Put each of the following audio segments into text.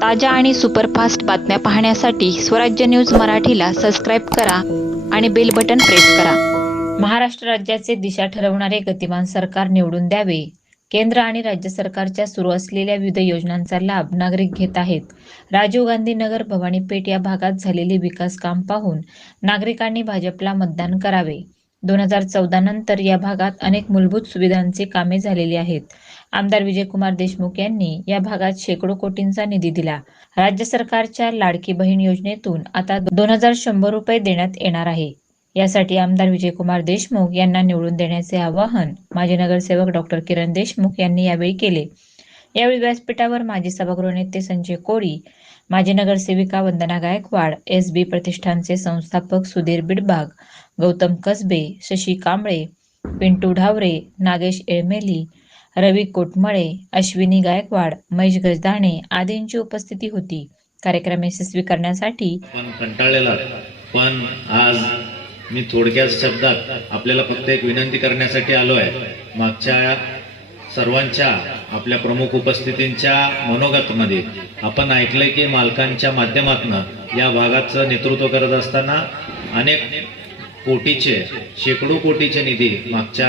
ताज्या आणि सुपरफास्ट बातम्या पाहण्यासाठी स्वराज्य न्यूज मराठीला सबस्क्राईब करा आणि बेल बटन प्रेस करा. महाराष्ट्र राज्याचे दिशा ठरवणारे गतिमान सरकार निवडून द्यावे. केंद्र आणि राज्य सरकारच्या सुरू असलेल्या विविध योजनांचा लाभ नागरिक घेत आहेत. राजीव गांधी नगर भवानीपेठ या भागात झालेले विकास काम पाहून नागरिकांनी भाजपला मतदान करावे. दोन हजार चौदा नंतर या भागात अनेक मूलभूत सुविधांचे कामे झालेली आहेत. आमदार विजयकुमार देशमुख यांनी या भागात शेकडो कोटींचा निधी दिला. राज्य सरकारच्या लाडकी बहीण योजनेतून आता दोन हजार शंभर रुपये देण्यात येणार आहे. यासाठी आमदार विजयकुमार देशमुख यांना निवडून देण्याचे आवाहन माजी नगरसेवक डॉक्टर किरण देशमुख यांनी यावेळी केले. यावेळी व्यासपीठावर माजी सभागृह नेते संजय कोळी माजी नगरसेविका वंदना गायकवाड एस बी प्रतिष्ठानचे संस्थापक सुधीर बिडबाग गौतम कसबे शशी कांबळे पिंटू ढावरे नागेश एळमेली रवी कोटमळे अश्विनी गायकवाड महेश गजदाणे आदींची उपस्थिती होती. कार्यक्रम यशस्वी करण्यासाठी पण कंटाळलेला पण आज मी थोडक्याच शब्दात आपल्याला फक्त एक विनंती करण्यासाठी आलो आहे मागच्या सर्वांच्या आपल्या प्रमुख उपस्थितींच्या मनोगतमध्ये. आपण ऐकलंय की मालकांच्या माध्यमातून या भागाचं नेतृत्व करत असताना अनेक कोटीचे शेकडो कोटीचे निधी मागच्या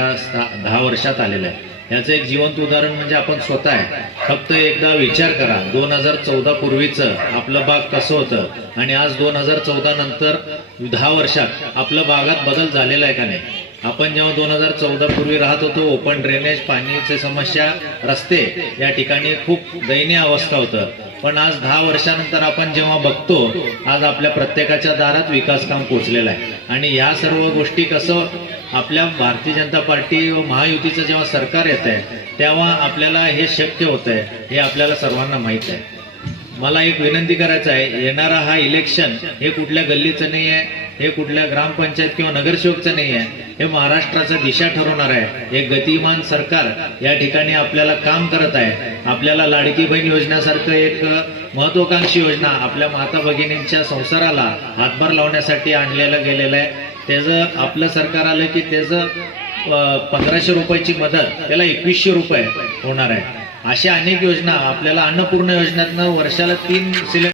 दहा वर्षात आलेला आहे याचं एक जिवंत उदाहरण म्हणजे आपण स्वतः आहे. फक्त एकदा विचार करा दोन हजार चौदा पूर्वीचं आपलं बाग कसं होतं? आणि आज दोन हजार चौदा नंतर दहा वर्षात आपलं बागात बदल झालेला आहे का नाही? आपण जेव्हा दोन हजार चौदा पूर्वी राहत होतो ओपन ड्रेनेज पाण्याची समस्या रस्ते या ठिकाणी खूप दयनीय अवस्था होतं. पण आज दहा वर्षानंतर आपण जेव्हा बघतो आज आपल्या प्रत्येकाच्या दारात विकास काम पोचलेलं आहे. आणि या सर्व गोष्टी कसं आपल्या भारतीय जनता पार्टी व महायुतीचं जेव्हा सरकार येत आहे तेव्हा आपल्याला हे शक्य होत आहे हे आपल्याला सर्वांना माहीत आहे. मला एक विनंती करायचं आहे येणारा हा इलेक्शन हे कुठल्या गल्लीचं नाही आहे हे कुठल्या ग्रामपंचायत किंवा नगरसेवकचं नाही आहे हे महाराष्ट्राचा दिशा ठरवणार आहे. हे गतिमान सरकार या ठिकाणी आपल्याला काम करत आहे. आपल्याला लाडकी बहीण योजनेसारखं एक महत्वाकांक्षी योजना आपल्या माता भगिनींच्या संसाराला हातभार लावण्यासाठी आणलेलं गेलेलं आहे. त्याचं आपलं सरकार आलं की त्याचं पंधराशे रुपयाची मदत त्याला एकवीसशे रुपये होणार आहे. अशा अनेक योजना आपल्याला अन्नपूर्ण योजनेतनं वर्षाला तीन सिलेंडर